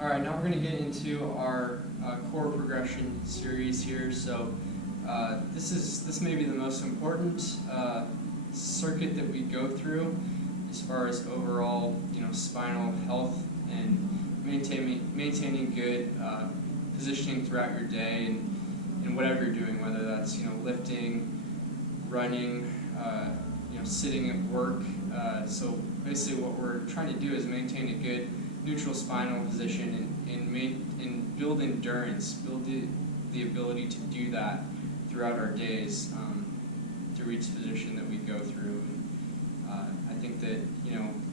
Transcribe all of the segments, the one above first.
Alright, now we're going to get into our core progression series here. So this may be the most important circuit that we go through as far as overall spinal health and maintaining good positioning throughout your day and whatever you're doing, whether that's lifting, running, sitting at work. So basically what we're trying to do is maintain a good neutral spinal position and build endurance, build the ability to do that throughout our days through each position that we go through. I think that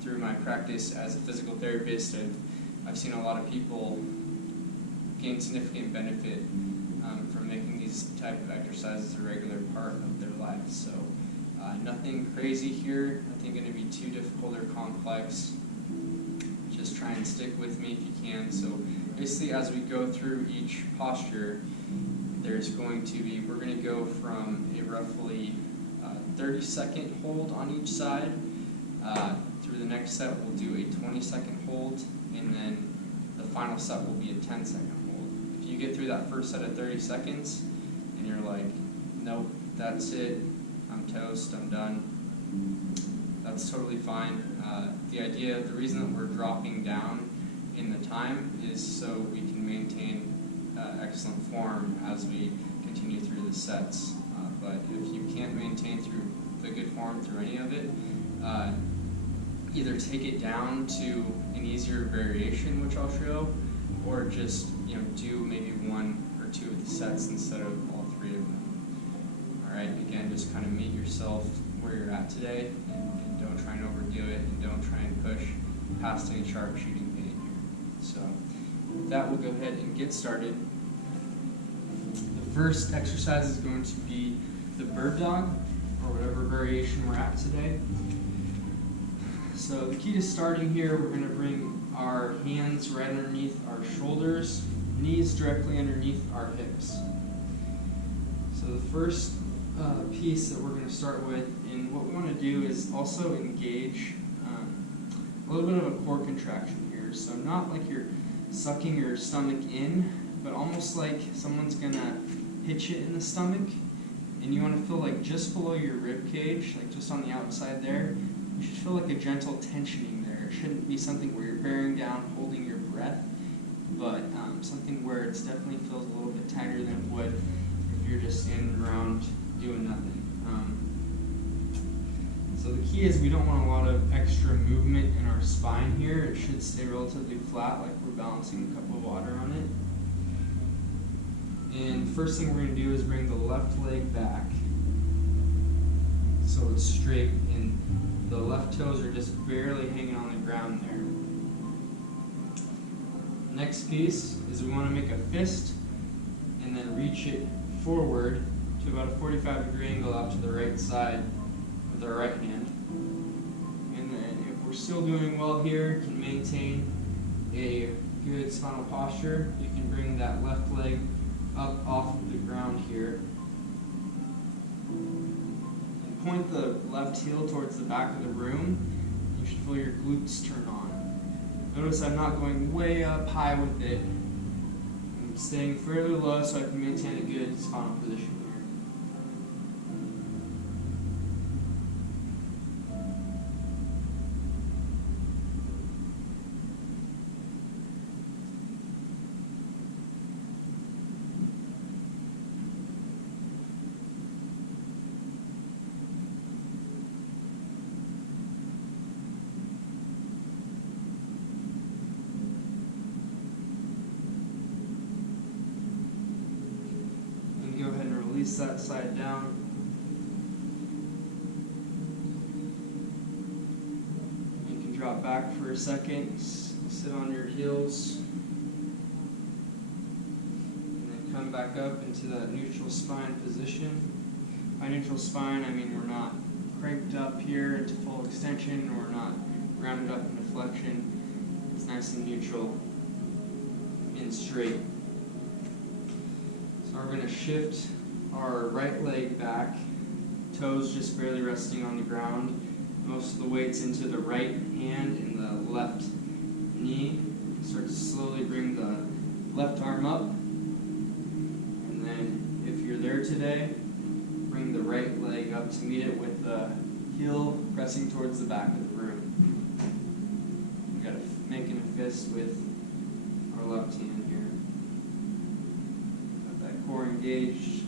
through my practice as a physical therapist, I've seen a lot of people gain significant benefit from making these type of exercises a regular part of their life. So nothing crazy here, nothing going to be too difficult or complex. Just try and stick with me if you can. So basically as we go through each posture, there's going to be, we're going to go from a roughly 30-second hold on each side. Through the next set we'll do a 20-second hold, and then the final set will be a 10-second hold. If you get through that first set of 30 seconds and you're like, nope, that's it, I'm toast, I'm done, that's totally fine. The reason that we're dropping down in the time is so we can maintain excellent form as we continue through the sets. But if you can't maintain through the good form through any of it, either take it down to an easier variation, which I'll show, or just do maybe one or two of the sets instead of all three of them. All right, again, just kind of meet yourself where you're at today, and don't try and overdo it, and don't try and push past any sharp shooting pain here. So with that, we'll go ahead and get started. The first exercise is going to be the bird dog, or whatever variation we're at today. So the key to starting here, we're going to bring our hands right underneath our shoulders, knees directly underneath our hips. So the first piece that we're going to start with, and what we want to do is also engage a little bit of a core contraction here. So not like you're sucking your stomach in, but almost like someone's going to hit you in the stomach, and you want to feel like just below your rib cage, like just on the outside there, you should feel like a gentle tensioning there. It shouldn't be something where you're bearing down, holding your breath, but something where it definitely feels a little bit tighter than it would if you're just standing around doing nothing. So the key is we don't want a lot of extra movement in our spine here. It should stay relatively flat, like we're balancing a cup of water on it. And the first thing we're going to do is bring the left leg back so it's straight, and the left toes are just barely hanging on the ground there. Next piece is we want to make a fist and then reach it forward to about a 45-degree angle out to the right side with our right hand. And then if we're still doing well here, can maintain a good spinal posture, you can bring that left leg up off of the ground here. And point the left heel towards the back of the room. You should feel your glutes turn on. Notice I'm not going way up high with it. I'm staying fairly low so I can maintain a good spinal position here. Release that side down. You can drop back for a second, sit on your heels, and then come back up into that neutral spine position. By neutral spine, I mean we're not cranked up here into full extension, or we're not rounded up into flexion. It's nice and neutral and straight. So we're going to shift our right leg back, toes just barely resting on the ground, most of the weight's into the right hand and the left knee. Start to slowly bring left arm up. And then if you're there today, bring the right leg up to meet it with the heel pressing towards the back of the room. We got making a fist with our left hand here. Got that core engaged.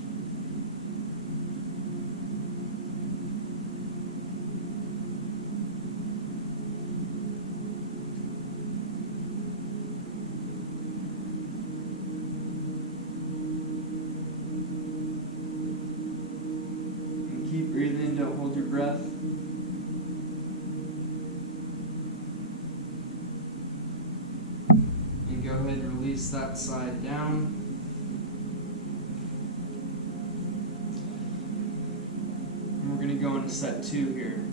Keep breathing, don't hold your breath. And go ahead and release that side down. And we're going to go into set 2 here.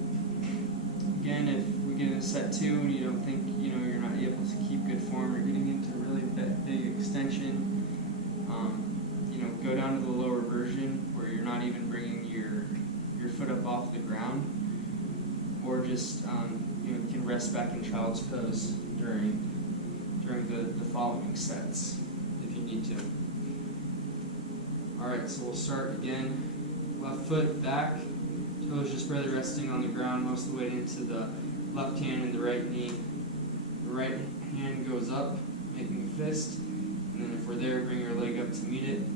Again, if we get into set 2 and you don't think, you're not able to keep good form, you're getting into a really big extension, go down to the lower version where you're not even bringing your foot up off the ground, or just you can rest back in child's pose during the following sets if you need to. All right, so we'll start again. Left foot back, toes just barely resting on the ground, most of the way into the left hand and the right knee. The right hand goes up, making a fist, and then if we're there, bring your leg up to meet it.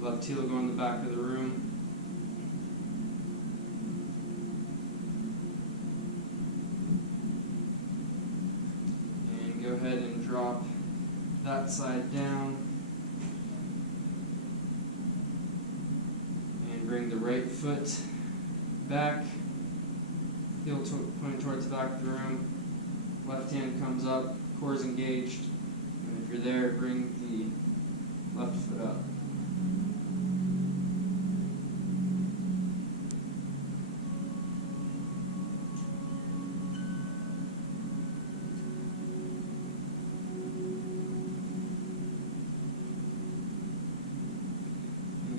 Left heel go in the back of the room. And go ahead and drop that side down. And bring the right foot back. Heel pointing towards the back of the room. Left hand comes up, core is engaged. And if you're there, bring the left foot up.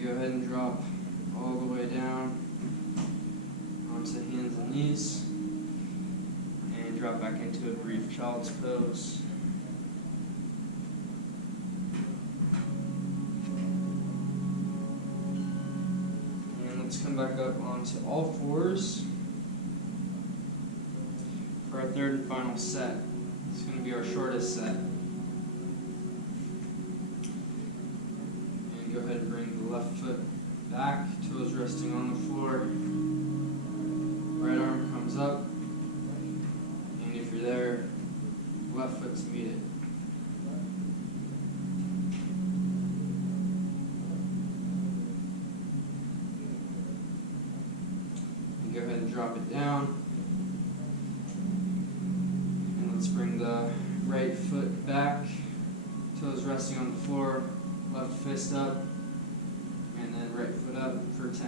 Go ahead and drop all the way down onto hands and knees and drop back into a brief child's pose. And let's come back up onto all fours for our third and final set. It's going to be our shortest set. Go ahead and bring the left foot back, toes resting on the floor. Right arm comes up, and if you're there, left foot to meet it. And go ahead and drop it down. And let's bring the right foot back, toes resting on the floor. Left fist up, and then right foot up for 10.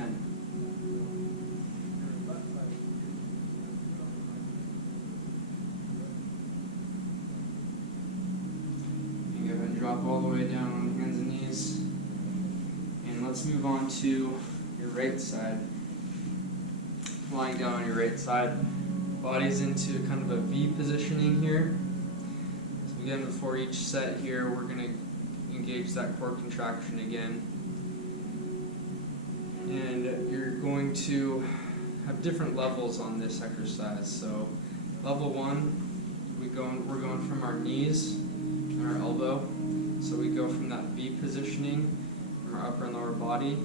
And go ahead and drop all the way down on the hands and knees. And let's move on to your right side. Lying down on your right side, body's into kind of a V positioning here. So again, before each set here, we're going to engage that core contraction again, and you're going to have different levels on this exercise. So level 1, we're going from our knees and our elbow, so we go from that V positioning from our upper and lower body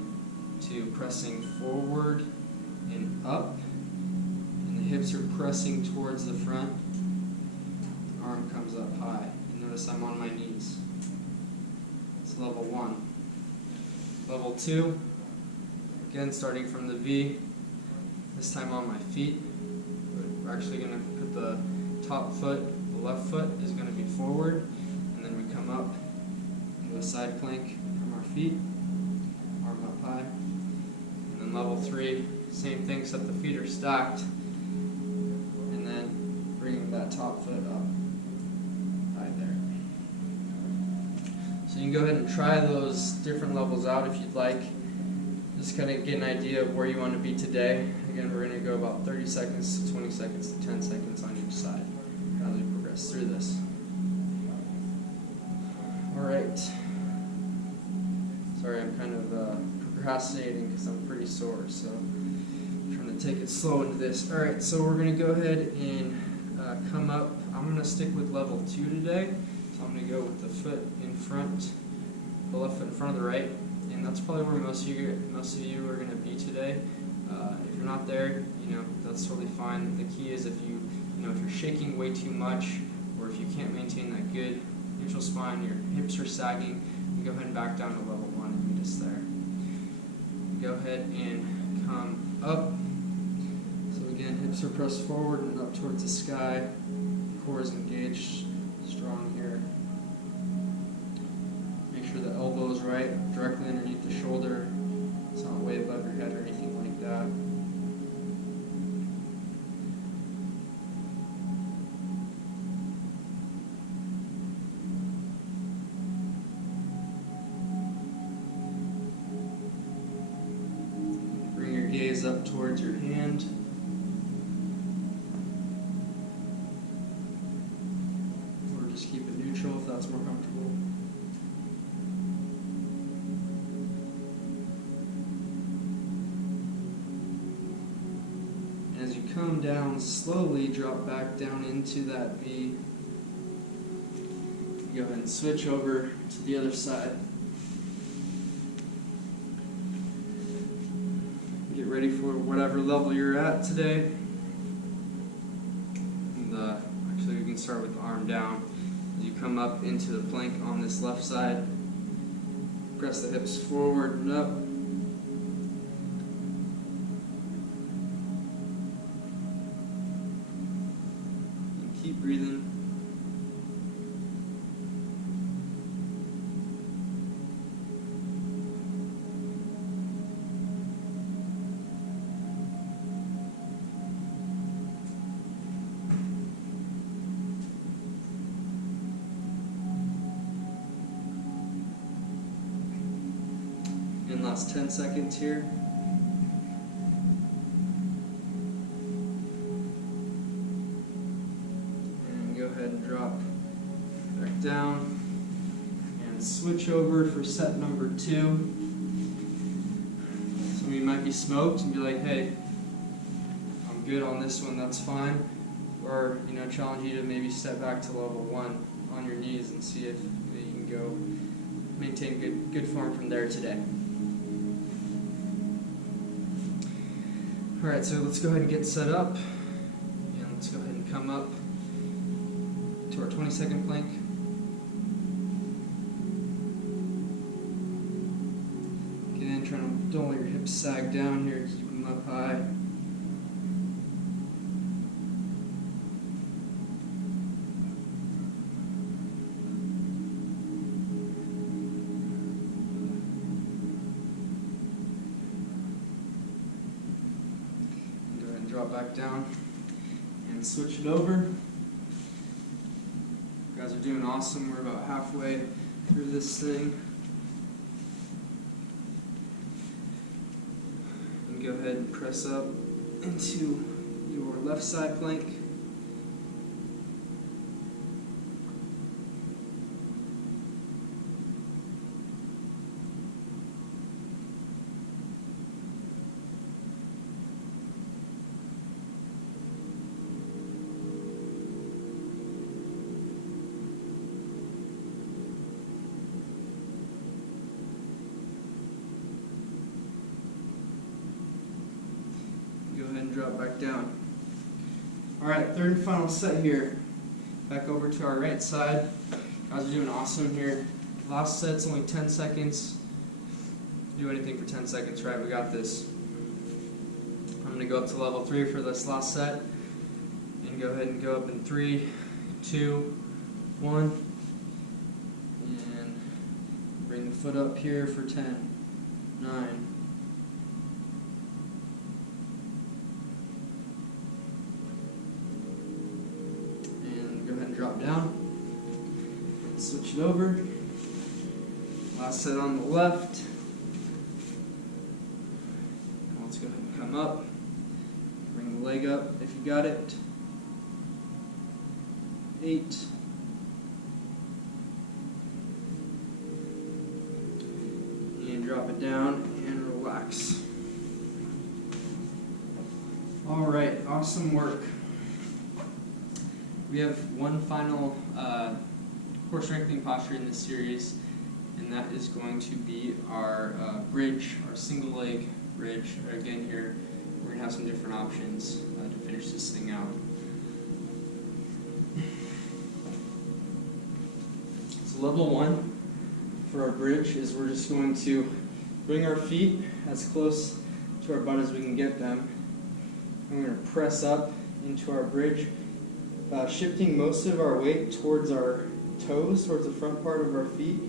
to pressing forward and up, and the hips are pressing towards the front, arm comes up high, and notice I'm on my knees. Level 1. Level 2, again starting from the V, this time on my feet. We're actually going to put the top foot, the left foot is going to be forward, and then we come up into a side plank from our feet, arm up high. And then level 3, same thing except the feet are stacked, and then bringing that top foot up. So you can go ahead and try those different levels out if you'd like. just kind of get an idea of where you want to be today. Again, we're going to go about 30 seconds to 20 seconds to 10 seconds on each side as we progress through this. Alright. Sorry, I'm kind of procrastinating because I'm pretty sore, so I'm trying to take it slow into this. Alright, so we're going to go ahead and come up. I'm going to stick with level 2 today. So I'm going to go with the foot in front, the left foot in front of the right, and that's probably where most of you are going to be today. If you're not there, that's totally fine. The key is if you're shaking way too much, or if you can't maintain that good neutral spine, your hips are sagging, you go ahead and back down to level 1 and meet us there. Go ahead and come up. So again, hips are pressed forward and up towards the sky. Core is engaged, strong here. Make sure the elbow is right, directly underneath the shoulder. It's not way above your head or anything like that. Bring your gaze up towards your hand. Or just keep it neutral if that's more comfortable. As you come down, slowly drop back down into that V. Go ahead and switch over to the other side. Get ready for whatever level you're at today. And actually, we can start with the arm down. As you come up into the plank on this left side, press the hips forward and up. And keep breathing. And last 10 seconds here. And go ahead and drop back down. And switch over for set number 2. Some of you might be smoked and be like, hey, I'm good on this one, that's fine. Or, challenge you to maybe step back to level 1 on your knees and see if you can go maintain good form from there today. Alright, so let's go ahead and get set up, and let's go ahead and come up to our 20-second plank. Again, trying to don't let your hips sag down here, keep them up high. Drop back down and switch it over. You guys are doing awesome. We're about halfway through this thing. And go ahead and press up into your left side plank. Drop back down. Alright, third and final set here. Back over to our right side. Guys are doing awesome here. Last set's only 10 seconds. Do anything for 10 seconds, right? We got this. I'm going to go up to level 3 for this last set. And go ahead and go up in 3, 2, 1. And bring the foot up here for 10, 9, drop down, and switch it over. Last set on the left. come up, bring the leg up if you got it. 8. And drop it down and relax. All right, awesome work. We have one final core strengthening posture in this series, and that is going to be our bridge, our single leg bridge. Again here, we're going to have some different options to finish this thing out. So level 1 for our bridge is we're just going to bring our feet as close to our butt as we can get them. And we're going to press up into our bridge, shifting most of our weight towards our toes, towards the front part of our feet.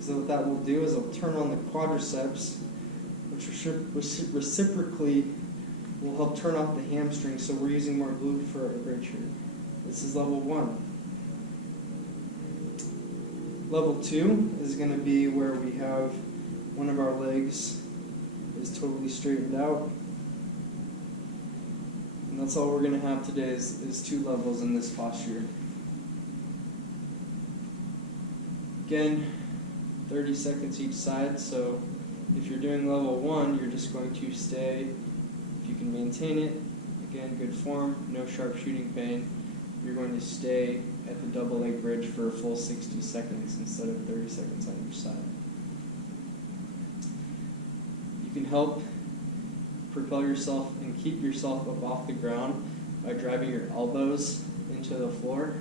So what that will do is it'll turn on the quadriceps, which reciprocally will help turn off the hamstring, so we're using more glute for our bridge here. This is level 1. Level 2 is going to be where we have one of our legs is totally straightened out. And that's all we're going to have today is 2 levels in this posture. Again, 30 seconds each side, so if you're doing level 1, you're just going to stay, if you can maintain it, again, good form, no sharp shooting pain, you're going to stay at the double leg bridge for a full 60 seconds instead of 30 seconds on each side. You can help propel yourself and keep yourself up off the ground by driving your elbows into the floor.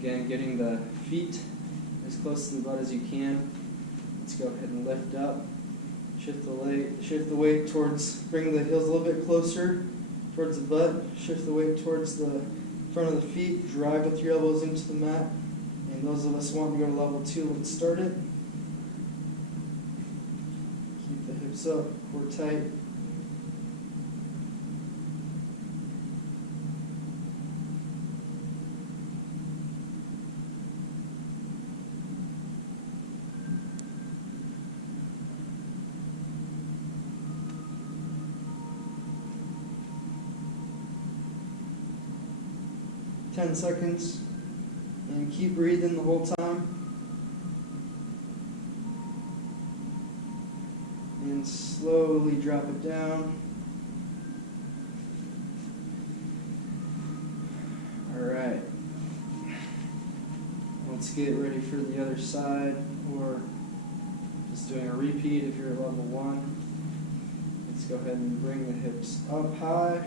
Again, getting the feet as close to the butt as you can. Let's go ahead and lift up. Shift the weight towards, bring the heels a little bit closer towards the butt. Shift the weight towards the front of the feet. Drive with your elbows into the mat. And those of us wanting to go to level 2, let's start it. Keep the hips up, core tight. Ten seconds, and keep breathing the whole time. And slowly drop it down. All right. Let's get ready for the other side, or just doing a repeat if you're at level 1. Let's go ahead and bring the hips up high.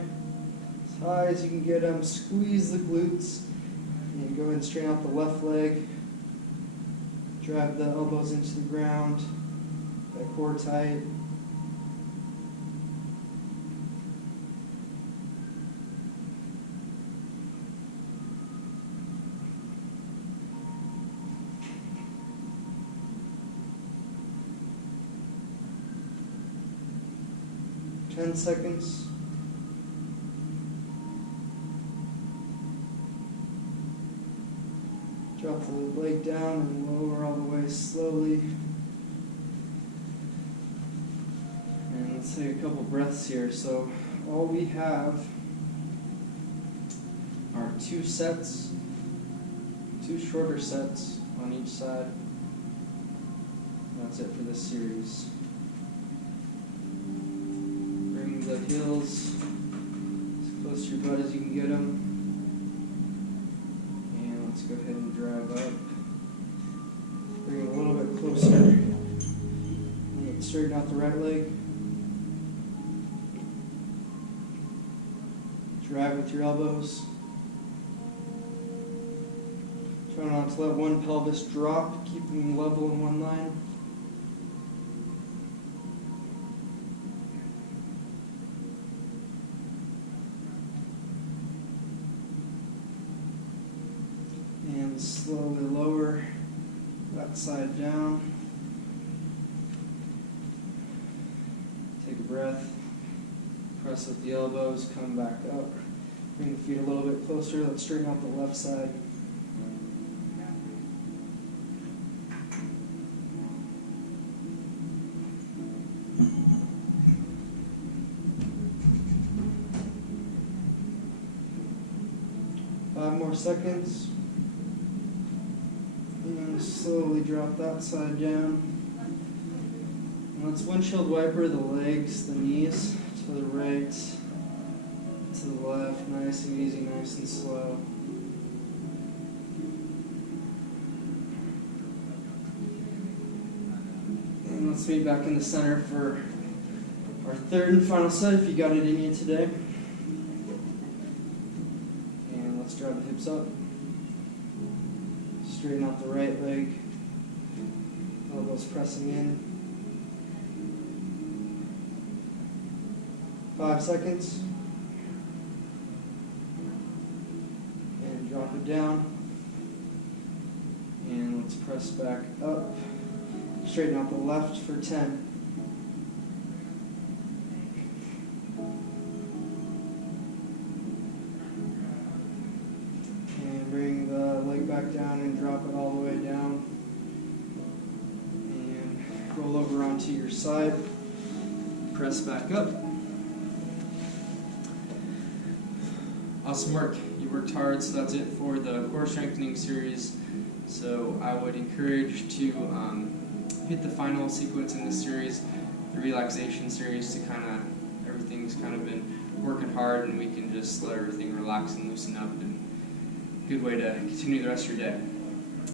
High as you can get them, squeeze the glutes, and go ahead and straighten out the left leg. Drive the elbows into the ground, that core tight. Ten seconds. Drop the leg down and lower all the way slowly. And let's take a couple breaths here. So all we have are 2 sets, 2 shorter sets on each side. That's it for this series. Bring the heels as close to your butt as you can get them. Let's go ahead and drive up. Bring it a little bit closer. And straighten out the right leg. Drive with your elbows. Try not to let one pelvis drop, keeping them level in one line. And slowly lower that side down. Take a breath. Press with the elbows, come back up. Bring the feet a little bit closer. Let's straighten out the left side. more seconds. And slowly drop that side down. And let's windshield wiper the legs, the knees, to the right, to the left, nice and easy, nice and slow. And let's meet back in the center for our third and final set, if you got it in you today. And let's drive the hips up. Straighten out the right leg. Elbows pressing in. 5 seconds. And drop it down. And let's press back up. Straighten out the left for 10. And bring the leg back down and drop it all the way down. And roll over onto your side. Press back up. Awesome work. You worked hard, so that's it for the core strengthening series. So I would encourage to hit the final sequence in this series, the relaxation series, to everything's kind of been working hard, and we can just let everything relax and loosen up, and good way to continue the rest of your day.